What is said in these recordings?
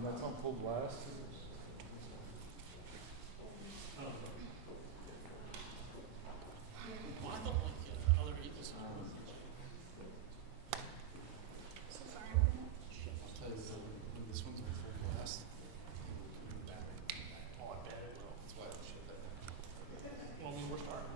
That's on full blast. Well, I thought like other agencies. I'll tell you, when this one's on full blast. Oh, I bet it will. That's why I shut that down. Well, I mean, we're starting.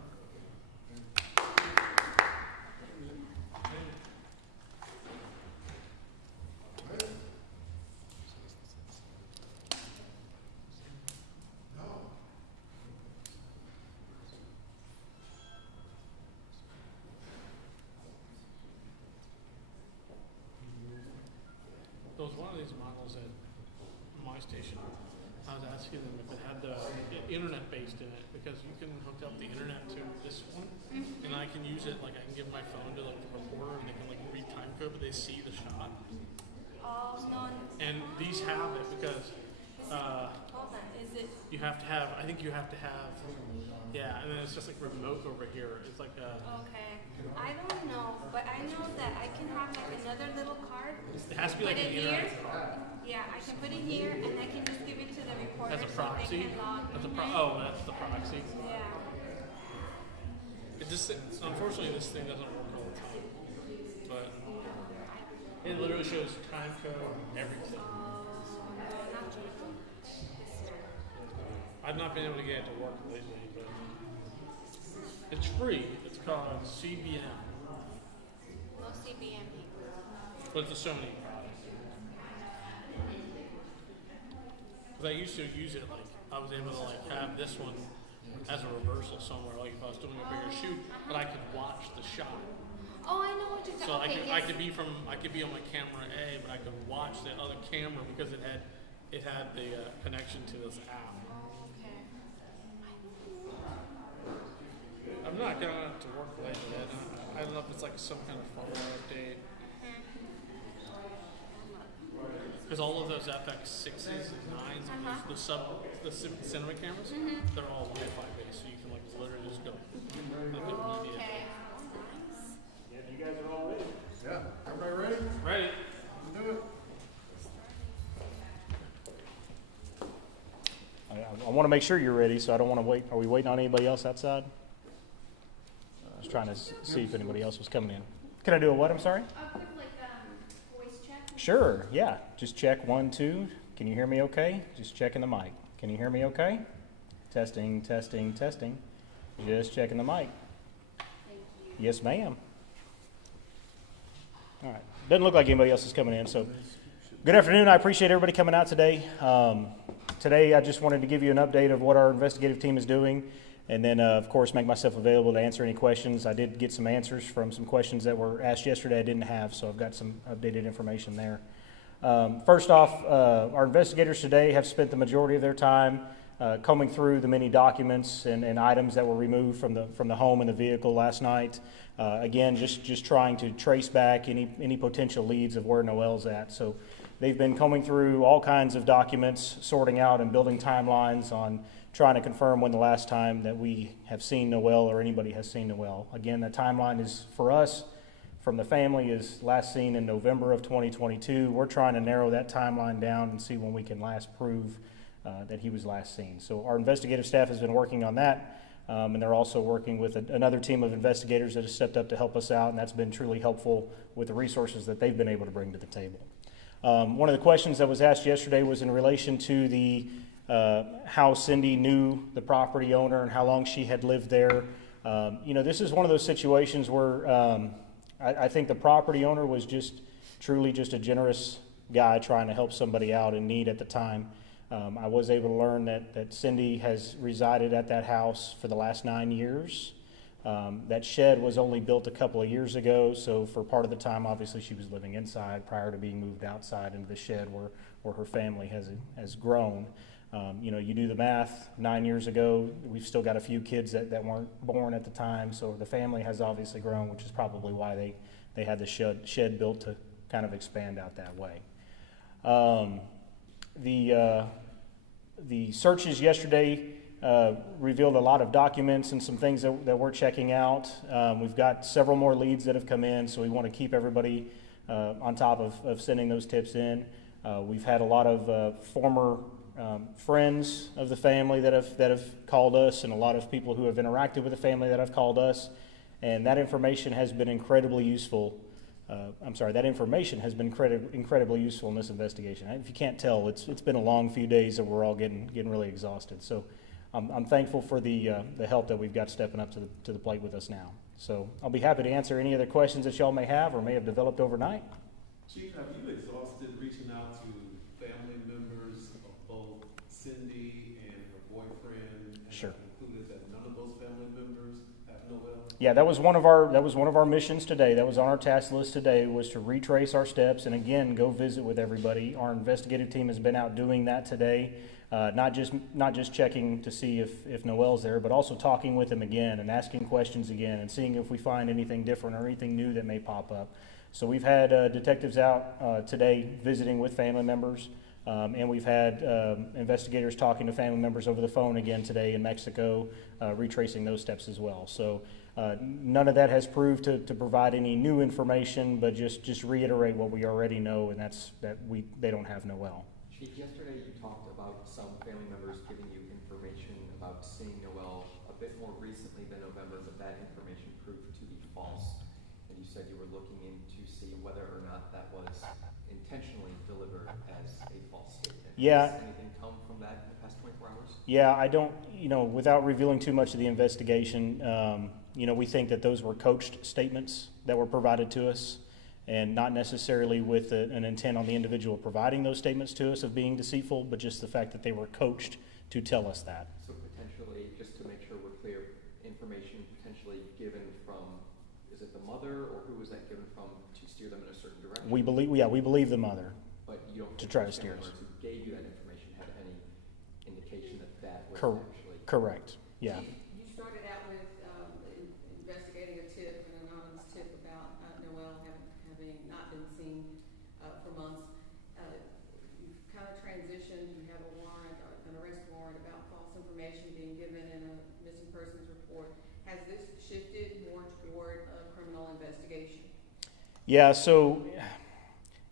There was one of these models at my station. I was asking them if it had the internet based in it, because you can hook up the internet to this one, and I can use it, like I can give my phone to like the reporter and they can like read time code, but they see the shot. Oh, no. And these have it because Hold on, is it? you have to have, I think you have to have, yeah, and then it's just like remote over here. It's like a, Okay. I don't know, but I know that I can have like another little card. it has to be like Put an it here. internet card. Yeah, I can put it here and I can just give it to the reporter As a so proxy. they can log. That's a Mhm. that's the proxy. Yeah. It just, unfortunately, this thing doesn't work all the time. But it literally shows time code, everything. Not true. I've not been able to get it to work lately, but it's free. It's called CBM, No CBM people. but it's a Sony product. Because I used to use it, like I was able to like have this one as a reversal somewhere, like if I was doing a bigger shoot, but I could watch the shot. Oh, I know what you're So talking about. I could be on my camera A, but I could watch the other camera because it had the connection to this app. Okay. I'm not gonna have to work late yet. I don't know if it's like some kind of firmware update. Because all of those FX6s and 9s and the cinema cameras, they're all Wi-Fi based, so you can like literally just go. Okay. Yeah, you guys are all ready. Yeah, everybody ready? Ready? Let's do it. I want to make sure you're ready, so I don't want to wait. Are we waiting on anybody else outside? I was trying to see if anybody else was coming in. Can I do a what? I'm sorry? A quick voice check. Sure, yeah. Just check 1, 2. Can you hear me okay? Just checking the mic. Can you hear me okay? Testing, testing, testing. Just checking the mic. Thank you. Yes, ma'am. All right. Doesn't look like anybody else is coming in, so good afternoon. I appreciate everybody coming out today. Today, I just wanted to give you an update of what our investigative team is doing, and then, of course, make myself available to answer any questions. I did get some answers from some questions that were asked yesterday I didn't have, so I've got some updated information there. First off, our investigators today have spent the majority of their time combing through the many documents and items that were removed from the home and the vehicle last night. Again, just trying to trace back any potential leads of where Noel's at. So they've been combing through all kinds of documents, sorting out and building timelines on trying to confirm when the last time that we have seen Noel or anybody has seen Noel. Again, the timeline is for us from the family is last seen in November of 2022. We're trying to narrow that timeline down and see when we can last prove that he was last seen. So our investigative staff has been working on that, and they're also working with another team of investigators that has stepped up to help us out, and that's been truly helpful with the resources that they've been able to bring to the table. One of the questions that was asked yesterday was in relation to the how Cindy knew the property owner and how long she had lived there. This is one of those situations where I think the property owner was truly just a generous guy trying to help somebody out in need at the time. I was able to learn that Cindy has resided at that house for the last 9 years. That shed was only built a couple of years ago, so for part of the time, obviously, she was living inside prior to being moved outside into the shed where her family has grown. You do the math, 9 years ago, we've still got a few kids that weren't born at the time, so the family has obviously grown, which is probably why they had the shed built to kind of expand out that way. The searches yesterday revealed a lot of documents and some things that we're checking out. We've got several more leads that have come in, so we want to keep everybody on top of sending those tips in. We've had a lot of former friends of the family that have called us, and a lot of people who have interacted with the family that have called us, and that information has been incredibly useful. That information has been incredibly useful in this investigation. If you can't tell, it's been a long few days that we're all getting really exhausted. So I'm thankful for the help that we've got stepping up to the plate with us now. So I'll be happy to answer any other questions that y'all may have or may have developed overnight. Chief, have you exhausted reaching out to family members of both Cindy and her boyfriend? And Sure. concluded that none of those family members have Noel? Yeah, that was one of our missions today. That was on our task list today, was to retrace our steps and again go visit with everybody. Our investigative team has been out doing that today, not just checking to see if Noel's there, but also talking with him again and asking questions again and seeing if we find anything different or anything new that may pop up. So we've had detectives out today visiting with family members, and we've had investigators talking to family members over the phone again today in Mexico, retracing those steps as well. So none of that has proved to provide any new information, but just reiterate what we already know, and that's that they don't have Noel. Chief, yesterday you talked about some family members giving you information about seeing Noel a bit more recently than November, but that information proved to be false. And you said you were looking in to see whether or not that was intentionally delivered as a false statement. Yeah. Has anything come from that in the past 24 hours? Yeah, I don't, without revealing too much of the investigation, we think that those were coached statements that were provided to us, and not necessarily with an intent on the individual providing those statements to us of being deceitful, but just the fact that they were coached to tell us that. So potentially, just to make sure we're clear, information potentially given from, is it the mother, or who was that given from to steer them in a certain direction? We believe the mother. But you don't To think try to those steer family us. members who gave you that information had any indication that that was actually Correct, yeah. You started out with investigating a tip, an anonymous tip about Noel having not been seen for months. You've kind of transitioned. You have a warrant, an arrest warrant about false information being given in a missing persons report. Has this shifted more toward a criminal investigation? Yeah, so,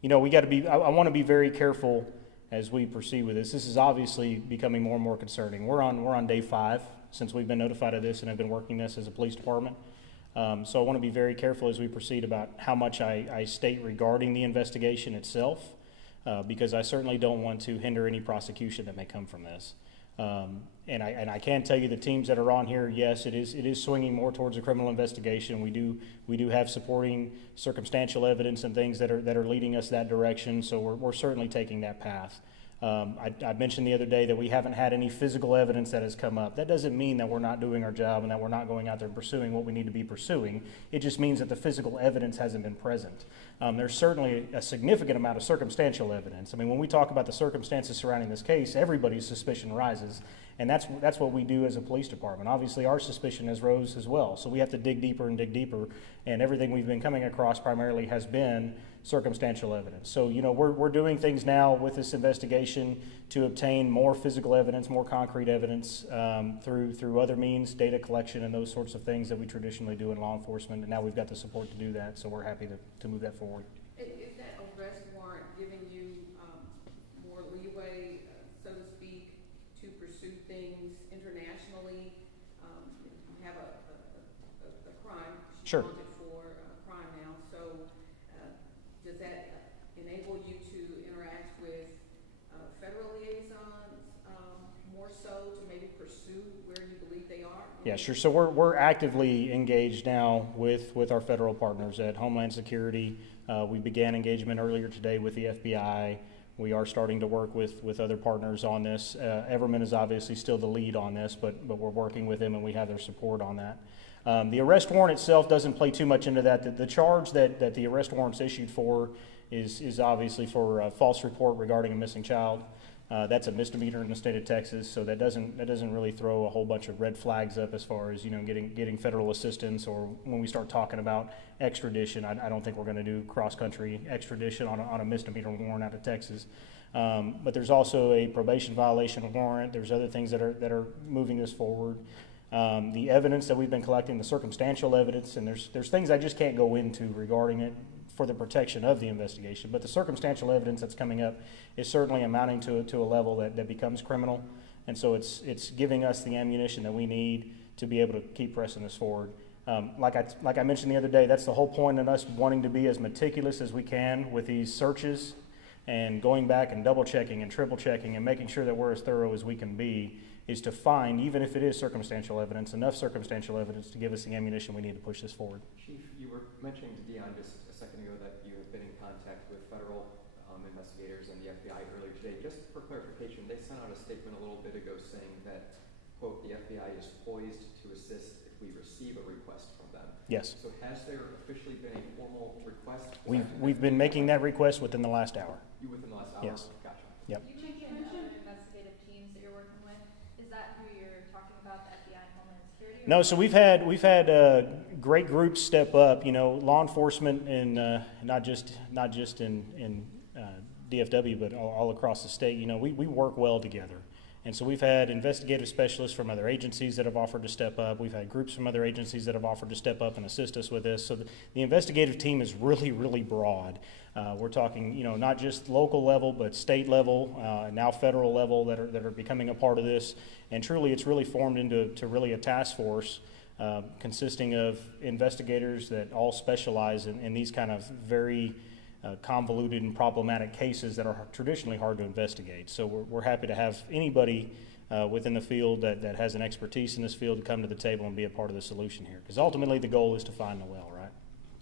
we got to be, I want to be very careful as we proceed with this. This is obviously becoming more and more concerning. We're on day 5 since we've been notified of this and have been working this as a police department. So I want to be very careful as we proceed about how much I state regarding the investigation itself, because I certainly don't want to hinder any prosecution that may come from this. And I can tell you the teams that are on here, yes, it is swinging more towards a criminal investigation. We do have supporting circumstantial evidence and things that are leading us that direction. So we're certainly taking that path. I mentioned the other day that we haven't had any physical evidence that has come up. That doesn't mean that we're not doing our job and that we're not going out there pursuing what we need to be pursuing. It just means that the physical evidence hasn't been present. There's certainly a significant amount of circumstantial evidence. I mean, when we talk about the circumstances surrounding this case, everybody's suspicion rises, and that's what we do as a police department. Obviously, our suspicion has rose as well, so we have to dig deeper and dig deeper, and everything we've been coming across primarily has been circumstantial evidence. So, we're doing things now with this investigation to obtain more physical evidence, more concrete evidence through other means, data collection, and those sorts of things that we traditionally do in law enforcement. And now we've got the support to do that, so we're happy to move that forward. Is that arrest warrant giving you more leeway, so to speak, to pursue things internationally? You have a crime. She's Sure. wanted for a crime now. So does that enable you to interact with federal liaisons more so to maybe pursue where you believe they are? Yeah, sure. So we're actively engaged now with our federal partners at Homeland Security. We began engagement earlier today with the FBI. We are starting to work with other partners on this. Everman is obviously still the lead on this, but we're working with them and we have their support on that. The arrest warrant itself doesn't play too much into that. The charge that the arrest warrant's issued for is obviously for a false report regarding a missing child. That's a misdemeanor in the state of Texas, so that doesn't really throw a whole bunch of red flags up as far as getting federal assistance, or when we start talking about extradition. I don't think we're going to do cross-country extradition on a misdemeanor warrant out of Texas. But there's also a probation violation warrant. There's other things that are moving this forward. The evidence that we've been collecting, the circumstantial evidence, and there's things I just can't go into regarding it for the protection of the investigation. But the circumstantial evidence that's coming up is certainly amounting to a level that becomes criminal. And so it's giving us the ammunition that we need to be able to keep pressing this forward. Like I mentioned the other day, that's the whole point in us wanting to be as meticulous as we can with these searches and going back and double checking and triple checking and making sure that we're as thorough as we can be, is to find, even if it is circumstantial evidence, enough circumstantial evidence to give us the ammunition we need to push this forward. Chief, you were mentioning to Dion just a second ago that you have been in contact with federal investigators and the FBI earlier today. Just for clarification, they sent out a statement a little bit ago saying that, quote, the FBI is poised to assist if we receive a request from them. Yes. So has there officially been a formal request? We've been making that request within the last hour. You within the last hour? Yes. Gotcha. Yep. You mentioned other investigative teams that you're working with. Is that who you're talking about, the FBI and Homeland Security? No, so we've had great groups step up. You know, law enforcement in not just in DFW, but all across the state. You know, we work well together. And so we've had investigative specialists from other agencies that have offered to step up. We've had groups from other agencies that have offered to step up and assist us with this. So the investigative team is really, really broad. We're talking, you know, not just local level, but state level, now federal level that are becoming a part of this. And truly, it's really formed into really a task force consisting of investigators that all specialize in these kind of very convoluted and problematic cases that are traditionally hard to investigate. So we're happy to have anybody within the field that has an expertise in this field to come to the table and be a part of the solution here. Because ultimately the goal is to find Noel, right?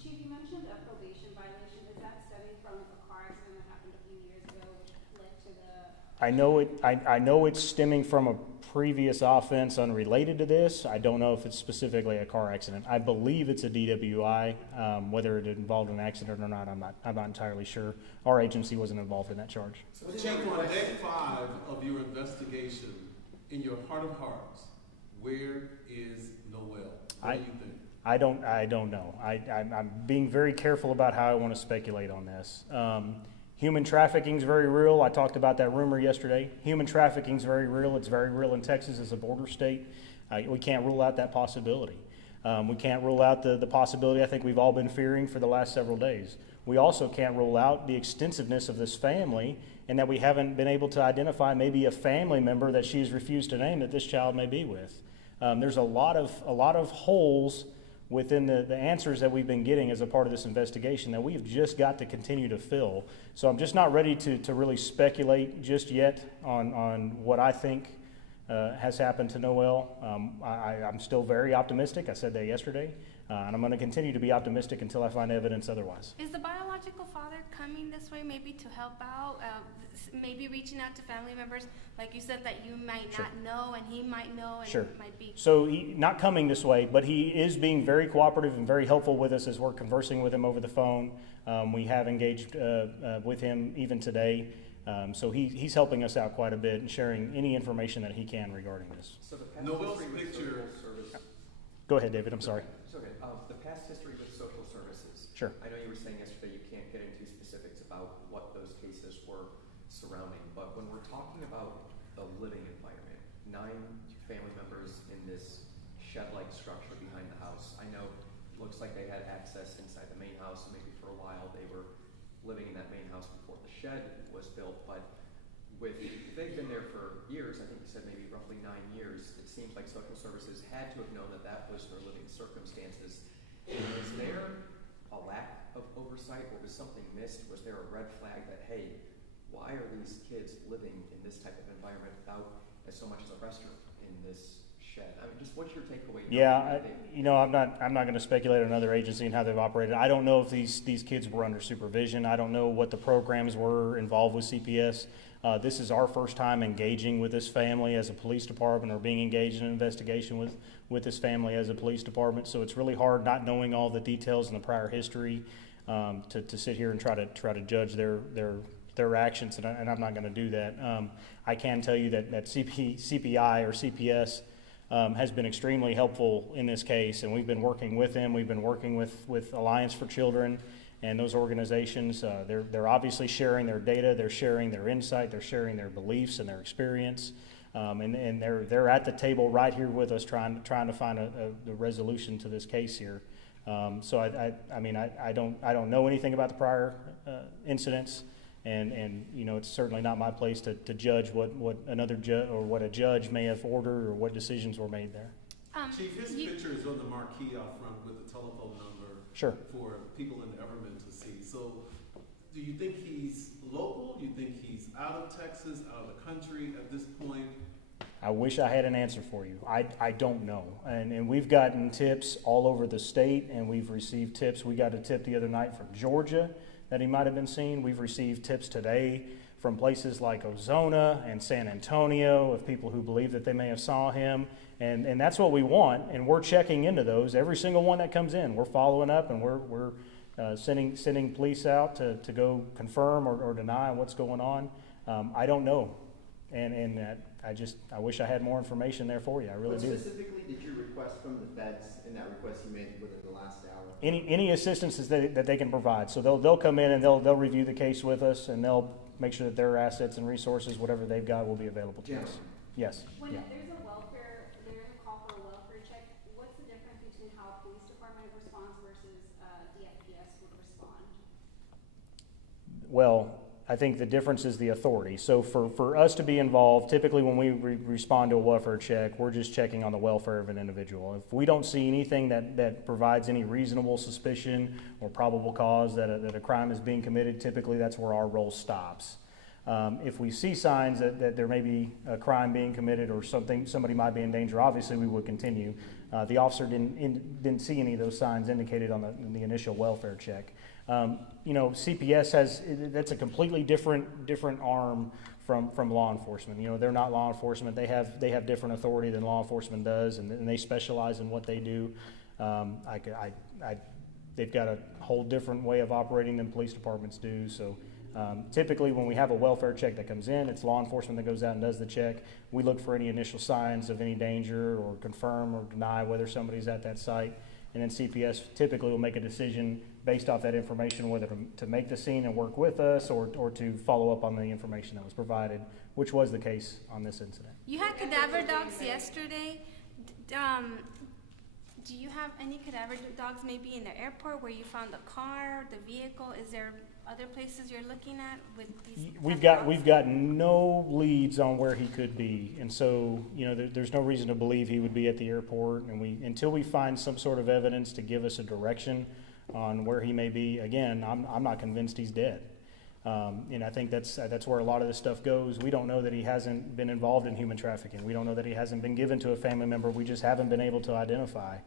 Chief, you mentioned a probation violation. Is that stemming from a car accident that happened a few years ago, which led to the... I know it's stemming from a previous offense unrelated to this. I don't know if it's specifically a car accident. I believe it's a DWI. Whether it involved an accident or not, I'm not entirely sure. Our agency wasn't involved in that charge. So, Chief, on day 5 of your investigation, in your heart of hearts, where is Noel? What do you think? I don't know. I'm being very careful about how I want to speculate on this. Human trafficking is very real. I talked about that rumor yesterday. Human trafficking is very real. It's very real in Texas as a border state. We can't rule out that possibility. We can't rule out the possibility I think we've all been fearing for the last several days. We also can't rule out the extensiveness of this family and that we haven't been able to identify maybe a family member that she has refused to name that this child may be with. There's a lot of holes within the answers that we've been getting as a part of this investigation that we've just got to continue to fill. So I'm just not ready to really speculate just yet on what I think has happened to Noel. I'm still very optimistic. I said that yesterday. And I'm going to continue to be optimistic until I find evidence otherwise. Is the biological father coming this way maybe to help out, maybe reaching out to family members? Like you said that you might Sure. not know and he might know and Sure. it might be. So not coming this way, but he is being very cooperative and very helpful with us as we're conversing with him over the phone. We have engaged with him even today. So he's helping us out quite a bit and sharing any information that he can regarding this. So the past Noel's history with picture- social service. Go ahead, David. I'm sorry. It's okay. The past history with social services. Sure. I know you were saying yesterday you can't get into specifics about what those cases were surrounding, but when we're talking about the living environment, 9 family members in this shed-like structure behind the house. I know it looks like they had access inside the main house, and maybe for a while they were living in that main house before the shed was built, but they've been there for years. I think you said maybe roughly 9 years. It seems like social services had to have known that that was their living circumstances. Was there a lack of oversight, or was something missed? Was there a red flag that, hey, why are these kids living in this type of environment without as so much as a restroom in this shed? I mean, just what's your takeaway? Yeah, I'm not going to speculate on another agency and how they've operated. I don't know if these kids were under supervision. I don't know what the programs were involved with CPS. This is our first time engaging with this family as a police department, or being engaged in an investigation with this family as a police department. So it's really hard, not knowing all the details and the prior history, to sit here and try to judge their actions, and I'm not going to do that. I can tell you that CPI or CPS has been extremely helpful in this case, and we've been working with them. We've been working with Alliance for Children and those organizations. They're obviously sharing their data, they're sharing their insight, they're sharing their beliefs and their experience, and they're at the table right here with us trying to find a resolution to this case here. So I mean, I don't know anything about the prior incidents, and you know, it's certainly not my place to judge what another judge or what a judge may have ordered or what decisions were made there. Chief, his picture is on the marquee out front with the telephone number. Sure. For people in Everman to see. So, do you think he's local? Do you think he's out of Texas, out of the country at this point? I wish I had an answer for you. I don't know. And we've gotten tips all over the state, and we've received tips. We got a tip the other night from Georgia that he might have been seen. We've received tips today from places like Ozona and San Antonio of people who believe that they may have saw him. And that's what we want, and we're checking into those. Every single one that comes in, we're following up, and we're sending police out to go confirm or deny what's going on. I don't know, and I wish I had more information there for you. I really do. What specifically did you request from the feds in that request you made within the last hour? Any assistance that they can provide. So they'll come in and they'll review the case with us, and they'll make sure that their assets and resources, whatever they've got, will be available to us. Yes. When Yeah. there's a call for a welfare check, what's the difference between how a police department responds versus the FPS would respond? Well, I think the difference is the authority. So for us to be involved, typically when we respond to a welfare check, we're just checking on the welfare of an individual. If we don't see anything that provides any reasonable suspicion or probable cause that a crime is being committed, typically that's where our role stops. If we see signs that there may be a crime being committed or somebody might be in danger, obviously we would continue. The officer didn't see any of those signs indicated on the initial welfare check. You know, CPS that's a completely different arm from law enforcement. You know, they're not law enforcement. They have different authority than law enforcement does, and they specialize in what they do. They've got a whole different way of operating than police departments do. So typically when we have a welfare check that comes in, it's law enforcement that goes out and does the check. We look for any initial signs of any danger or confirm or deny whether somebody's at that site. And then CPS typically will make a decision based off that information whether to make the scene and work with us or to follow up on the information that was provided, which was the case on this incident. You had cadaver dogs yesterday. Do you have any cadaver dogs maybe in the airport where you found the car, the vehicle? Is there other places you're looking at with these? We've got no leads on where he could be, and so you know there's no reason to believe he would be at the airport. And until we find some sort of evidence to give us a direction on where he may be, again, I'm not convinced he's dead. And I think that's where a lot of this stuff goes. We don't know that he hasn't been involved in human trafficking. We don't know that he hasn't been given to a family member. We just haven't been able to identify.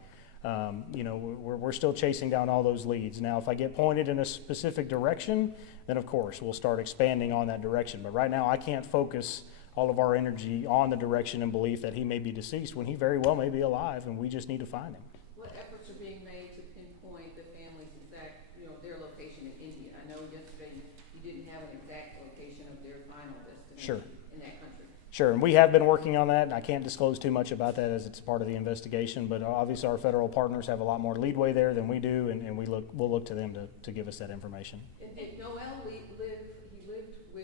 You know, we're still chasing down all those leads. Now, if I get pointed in a specific direction, then of course we'll start expanding on that direction. But right now I can't focus all of our energy on the direction and belief that he may be deceased when he very well may be alive, and we just need to find him. What efforts are being made to pinpoint the family's exact, you know, their location in India? I know yesterday you didn't have an exact location of their final destination. Sure. In that country. Sure, and we have been working on that, and I can't disclose too much about that as it's part of the investigation, but obviously our federal partners have a lot more leadway there than we do, and we'll look to them to give us that information. And did Noel lived with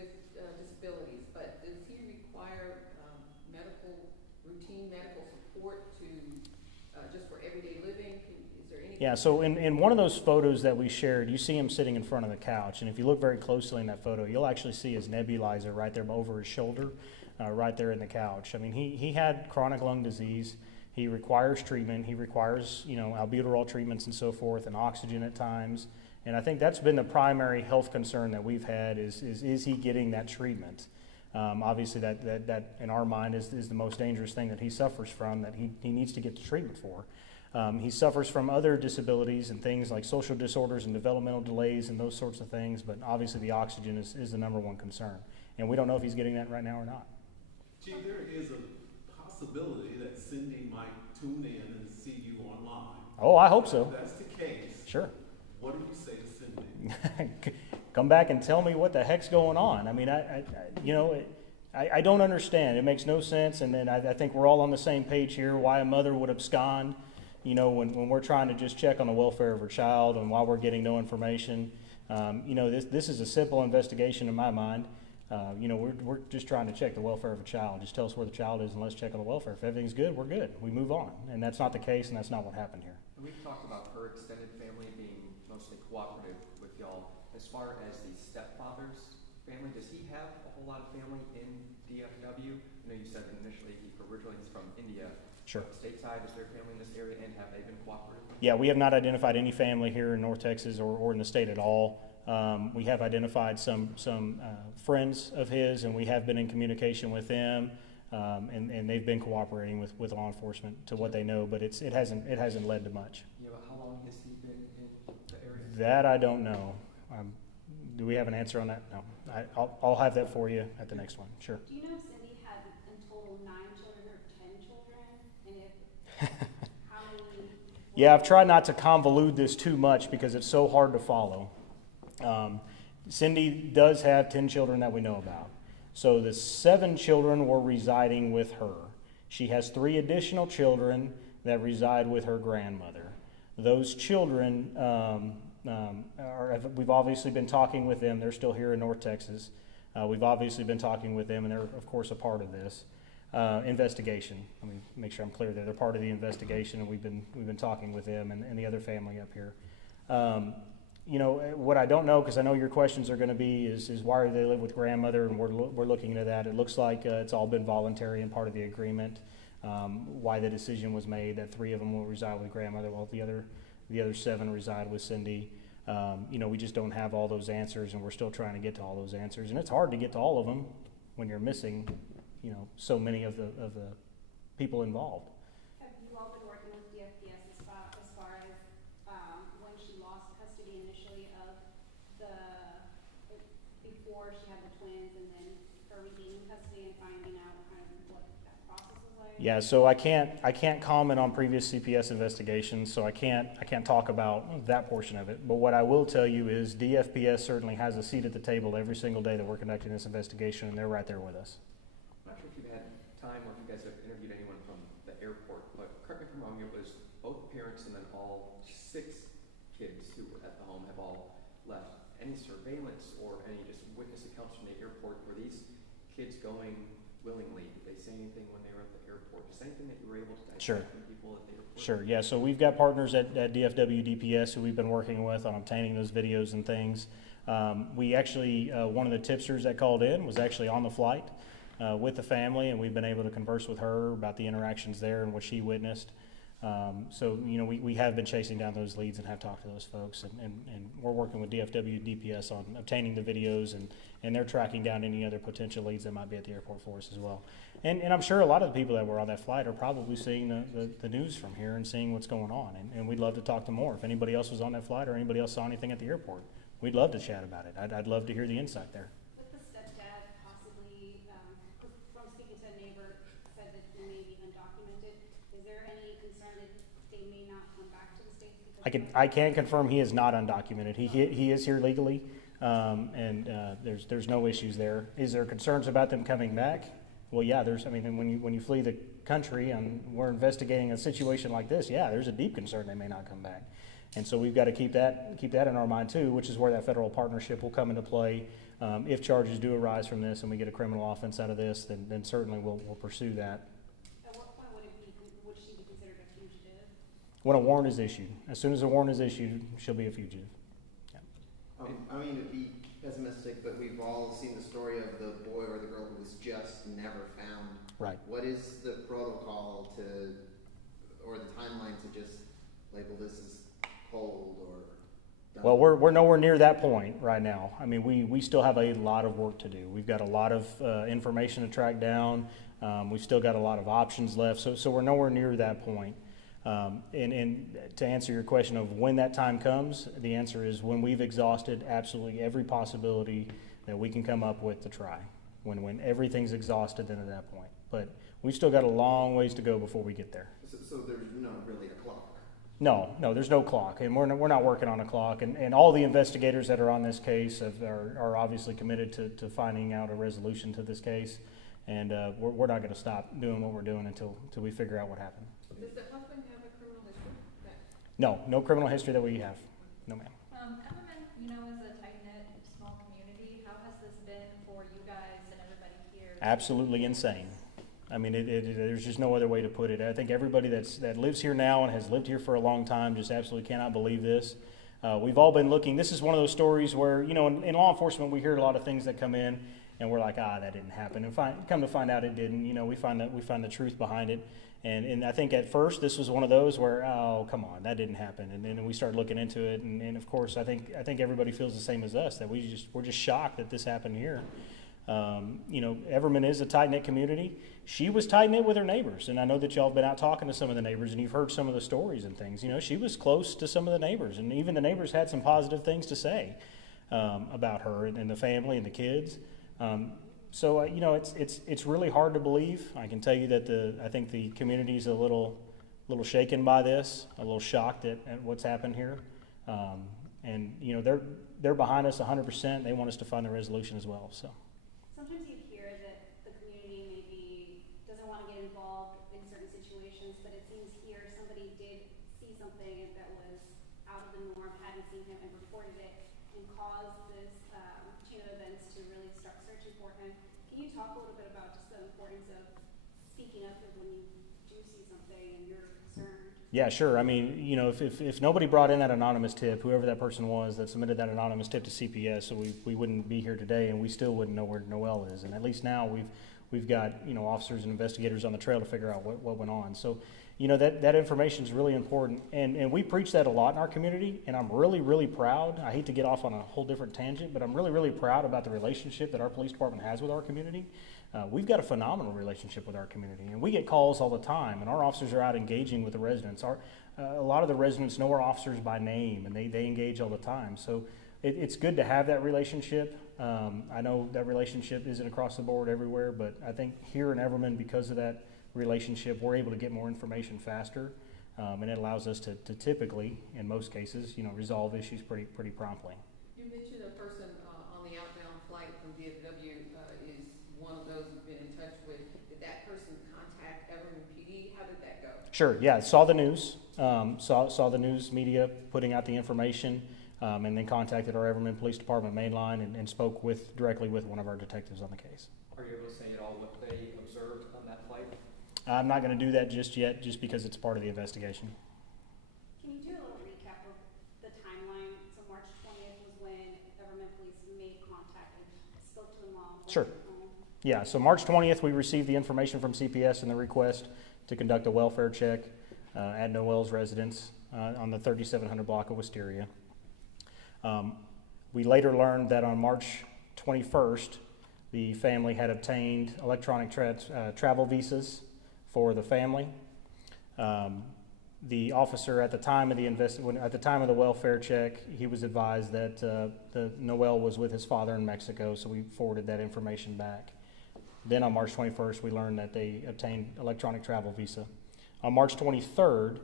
disabilities, but does he require routine medical support just for everyday living? Is there anything? Yeah, so in one of those photos that we shared, you see him sitting in front of the couch, and if you look very closely in that photo, you'll actually see his nebulizer right there over his shoulder. Right there in the couch. I mean, he had chronic lung disease. He requires treatment. He requires, you know, albuterol treatments and so forth, and oxygen at times. And I think that's been the primary health concern that we've had is he getting that treatment? Obviously, that in our mind is the most dangerous thing that he suffers from, that he needs to get the treatment for. He suffers from other disabilities and things like social disorders and developmental delays and those sorts of things, but obviously the oxygen is the number one concern. And we don't know if he's getting that right now or not. Chief, there is a possibility that Cindy might tune in and see you online. Oh, I hope so. If that's the case, sure. What do you say to Cindy? Come back and tell me what the heck's going on. I mean, I don't understand. It makes no sense, and then I think we're all on the same page here, why a mother would abscond, you know, when we're trying to just check on the welfare of her child and while we're getting no information. You know, this is a simple investigation in my mind. You know, we're just trying to check the welfare of a child. Just tell us where the child is and let's check on the welfare. If everything's good, we're good. We move on. And that's not the case, and that's not what happened here. We've talked about her extended as far as the stepfather's family, does he have a whole lot of family in DFW? I know you said initially he originally is from India. Sure. Stateside, is there family in this area, and have they been cooperative? Yeah, we have not identified any family here in North Texas or in the state at all. We have identified some friends of his, and we have been in communication with them, and they've been cooperating with law enforcement to what they know, but it hasn't led to much. Yeah, but how long has he been in the area? That I don't know. Do we have an answer on that? No. I'll have that for you at the next one. Sure. Do you know if Cindy had in total 9 children or 10 children? And if how many? Yeah, I've tried not to convolute this too much because it's so hard to follow. Cindy does have 10 children that we know about. So the 7 children were residing with her. She has 3 additional children that reside with her grandmother. Those children, we've obviously been talking with them. They're still here in North Texas. We've obviously been talking with them, and they're, of course, a part of this investigation. Let me make sure I'm clear there. They're part of the investigation, and we've been talking with them and the other family up here. You know, what I don't know, because I know your questions are going to be, is why do they live with grandmother, and we're looking into that. It looks like it's all been voluntary and part of the agreement. Why the decision was made that 3 of them will reside with grandmother, while the other 7 reside with Cindy. You know, we just don't have all those answers, and we're still trying to get to all those answers. And it's hard to get to all of them when you're missing, you know, so many of the people involved. Have you all been working with DFPS as far as when she lost custody initially of before she had the twins, and then her regaining custody and finding out kind of what that process was like? Yeah, so I can't comment on previous CPS investigations, so I can't talk about that portion of it. But what I will tell you is DFPS certainly has a seat at the table every single day that we're conducting this investigation, and they're right there with us. I'm not sure if you've had time or if you guys have interviewed anyone from the airport, but correct me if I'm wrong, it was both parents and then all 6 kids who were at the home have all left. Any surveillance or any just witness accounts from the airport? Were these kids going willingly? Did they say anything when they were at the airport? Just anything that you were able to dissect from people at the airport? Sure, yeah, so we've got partners at DFW DPS who we've been working with on obtaining those videos and things. We actually, one of the tipsters that called in was actually on the flight with the family, and we've been able to converse with her about the interactions there and what she witnessed. So, you know, we have been chasing down those leads and have talked to those folks, and we're working with DFW DPS on obtaining the videos, and they're tracking down any other potential leads that might be at the airport for us as well. And I'm sure a lot of the people that were on that flight are probably seeing the news from here and seeing what's going on, and we'd love to talk to more. If anybody else was on that flight or anybody else saw anything at the airport, we'd love to chat about it. I'd love to hear the insight there. With the stepdad possibly, from speaking to a neighbor, said that he may be undocumented, is there any concern that they may not come back to the States? I can confirm he is not undocumented. He is here legally, and there's no issues there. Is there concerns about them coming back? Well, yeah. When you flee the country and we're investigating a situation like this, yeah, there's a deep concern they may not come back, and so we've got to keep that in our mind too, which is where that federal partnership will come into play. If charges do arise from this and we get a criminal offense out of this, then certainly we'll pursue that. At what point would she be considered a fugitive? When a warrant is issued. As soon as a warrant is issued, she'll be a fugitive. Yeah. I mean, to be pessimistic, but we've all seen the story of the boy or the girl who was just never found. Right. What is the protocol or the timeline to just label this as cold or done? Well, we're nowhere near that point right now. I mean, we still have a lot of work to do. We've got a lot of information to track down. We've still got a lot of options left, so we're nowhere near that point. And to answer your question of when that time comes, the answer is when we've exhausted absolutely every possibility that we can come up with to try. When everything's exhausted, then at that point. But we've still got a long ways to go before we get there. So there's not really a clock? No, there's no clock, and we're not working on a clock. And all the investigators that are on this case are obviously committed to finding out a resolution to this case. And we're not going to stop doing what we're doing until we figure out what happened. Does the husband have a criminal history? No criminal history that we have. No, ma'am. Everman, you know, is a tight-knit, small community. How has this been for you guys and everybody here? Absolutely insane. I mean, there's just no other way to put it. I think everybody that lives here now and has lived here for a long time just absolutely cannot believe this. We've all been looking. This is one of those stories where, in law enforcement, we hear a lot of things that come in, and we're like, that didn't happen. And come to find out it didn't. We find the truth behind it. And I think at first this was one of those where, oh, come on, that didn't happen. And then we started looking into it, and of course I think everybody feels the same as us, that we're just shocked that this happened here. Everman is a tight-knit community. She was tight-knit with her neighbors, and I know that y'all have been out talking to some of the neighbors, and you've heard some of the stories and things. She was close to some of the neighbors, and even the neighbors had some positive things to say about her and the family and the kids. So it's really hard to believe. I can tell you that I think the community is a little shaken by this, a little shocked at what's happened here, and they're behind us 100%. They want us to find a resolution as well. So sometimes you hear that the community maybe doesn't want to get involved in certain situations, but it seems here somebody did see something that was out of the norm, hadn't seen him, and reported it, and caused this chain of events to really start searching for him. Can you talk a little bit about just the importance of speaking up when you do see something and you're concerned? Yeah, sure. I mean, if nobody brought in that anonymous tip, whoever that person was that submitted that anonymous tip to CPS, so we wouldn't be here today, and we still wouldn't know where Noel is. And at least now we've got officers and investigators on the trail to figure out what went on. So that information is really important, and we preach that a lot in our community. And I'm really, really proud. I hate to get off on a whole different tangent, but I'm really, really proud about the relationship that our police department has with our community. We've got a phenomenal relationship with our community, and we get calls all the time, and our officers are out engaging with the residents. A lot of the residents know our officers by name, and they engage all the time. So it's good to have that relationship. I know that relationship isn't across the board everywhere, but I think here in Everman, because of that relationship, we're able to get more information faster, and it allows us to typically, in most cases, resolve issues pretty promptly. You mentioned a person on the outbound flight from DFW is one of those you've been in touch with. Did that person contact Everman PD? How did that go? Sure. Yeah, saw the news. Saw the news media putting out the information, and then contacted our Everman Police Department main line and spoke directly with one of our detectives on the case. Are you able to say at all what they observed on that flight? I'm not going to do that just yet, just because it's part of the investigation. Can you do a little recap of the timeline? So March 20th was when Everman Police made contact and spoke to the mom. Sure. Yeah, so March 20th, we received the information from CPS and the request to conduct a welfare check at Noel's residence on the 3700 block of Wisteria. We later learned that on March 21st, the family had obtained electronic travel visas for the family. The officer at the time of the welfare check, he was advised that Noel was with his father in Mexico, so we forwarded that information back. Then on March 21st, we learned that they obtained electronic travel visa. On March 23rd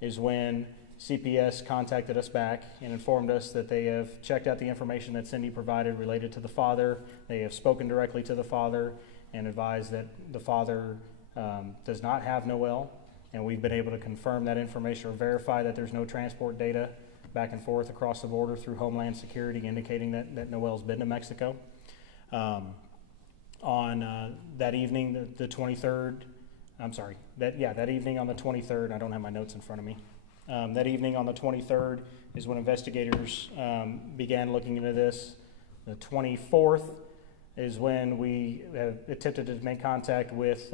is when CPS contacted us back and informed us that they have checked out the information that Cindy provided related to the father. They have spoken directly to the father and advised that the father does not have Noel, and we've been able to confirm that information or verify that there's no transport data back and forth across the border through Homeland Security indicating that Noel's been to Mexico. On that evening, the 23rd, that evening on the 23rd, I don't have my notes in front of me. That evening on the 23rd is when investigators began looking into this. The 24th is when we attempted to make contact with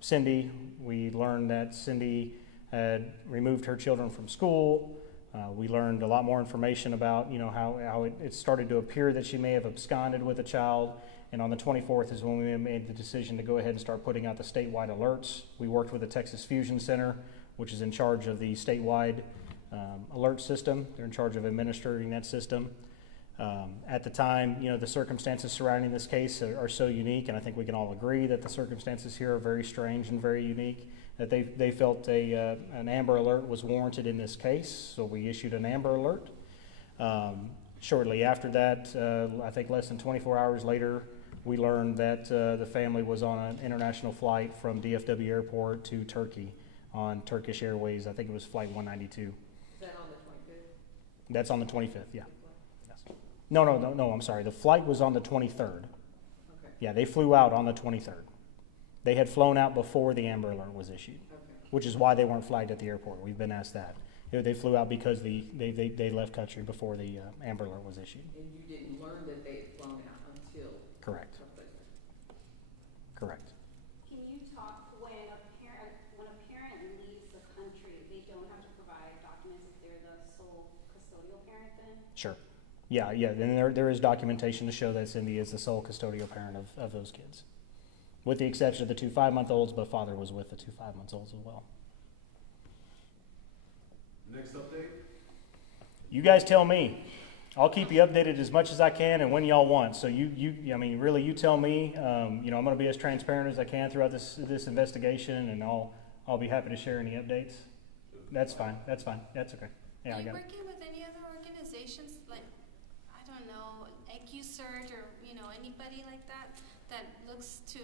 Cindy. We learned that Cindy had removed her children from school. We learned a lot more information about how it started to appear that she may have absconded with a child. And on the 24th is when we made the decision to go ahead and start putting out the statewide alerts. We worked with the Texas Fusion Center, which is in charge of the statewide alert system. They're in charge of administering that system. At the time, the circumstances surrounding this case are so unique, and I think we can all agree that the circumstances here are very strange and very unique, that they felt an Amber Alert was warranted in this case, so we issued an Amber Alert. Shortly after that, I think less than 24 hours later, we learned that the family was on an international flight from DFW Airport to Turkey on Turkish Airways. I think it was Flight 192. Is that on the 25th? That's on the 25th, yeah. Yes. No, I'm sorry. The flight was on the 23rd. Okay. Yeah, they flew out on the 23rd. They had flown out before the Amber Alert was issued, Okay. which is why they weren't flagged at the airport. We've been asked that. They flew out because they left country before the Amber Alert was issued. And you didn't learn that they had flown out until? Correct. Correct. Can you talk when a parent leaves the country, they don't have to provide documents if they're the sole custodial parent then? Sure. Yeah. And there is documentation to show that Cindy is the sole custodial parent of those kids, with the exception of the 2 5-month-olds, but father was with the 2 5-month-olds as well. Next update? You guys tell me. I'll keep you updated as much as I can and when y'all want. So I mean, really, you tell me. I'm going to be as transparent as I can throughout this investigation, and I'll be happy to share any updates. That's fine. That's okay. Yeah, Are you working with any other organizations, like, I don't know, EcuSearch or, anybody like that looks to,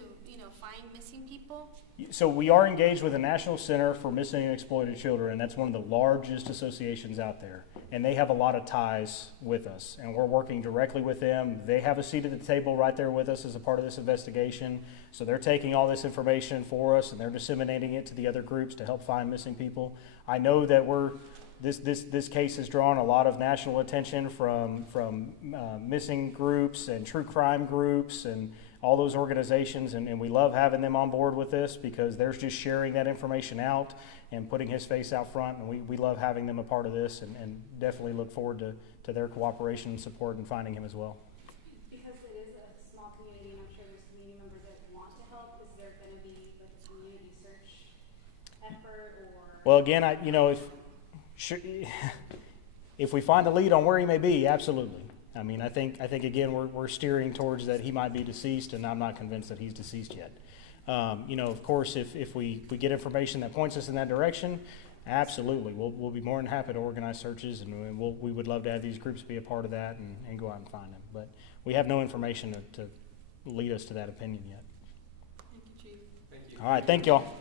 find missing people? So we are engaged with the National Center for Missing and Exploited Children, and that's one of the largest associations out there. And they have a lot of ties with us, and we're working directly with them. They have a seat at the table right there with us as a part of this investigation. So they're taking all this information for us, and they're disseminating it to the other groups to help find missing people. I know that this case has drawn a lot of national attention from missing groups and true crime groups and all those organizations, and we love having them on board with this because they're just sharing that information out and putting his face out front, and we love having them a part of this, and definitely look forward to their cooperation and support in finding him as well. Because it is a small community, and I'm sure there's community members that want to help, is there going to be like a community search effort or? Well, again, if we find a lead on where he may be, absolutely. I mean, I think again, we're steering towards that he might be deceased, and I'm not convinced that he's deceased yet. Of course, if we get information that points us in that direction, absolutely, we'll be more than happy to organize searches, and we would love to have these groups be a part of that and go out and find them. But we have no information to lead us to that opinion yet. Thank you, Chief. Thank you. All right, thank y'all.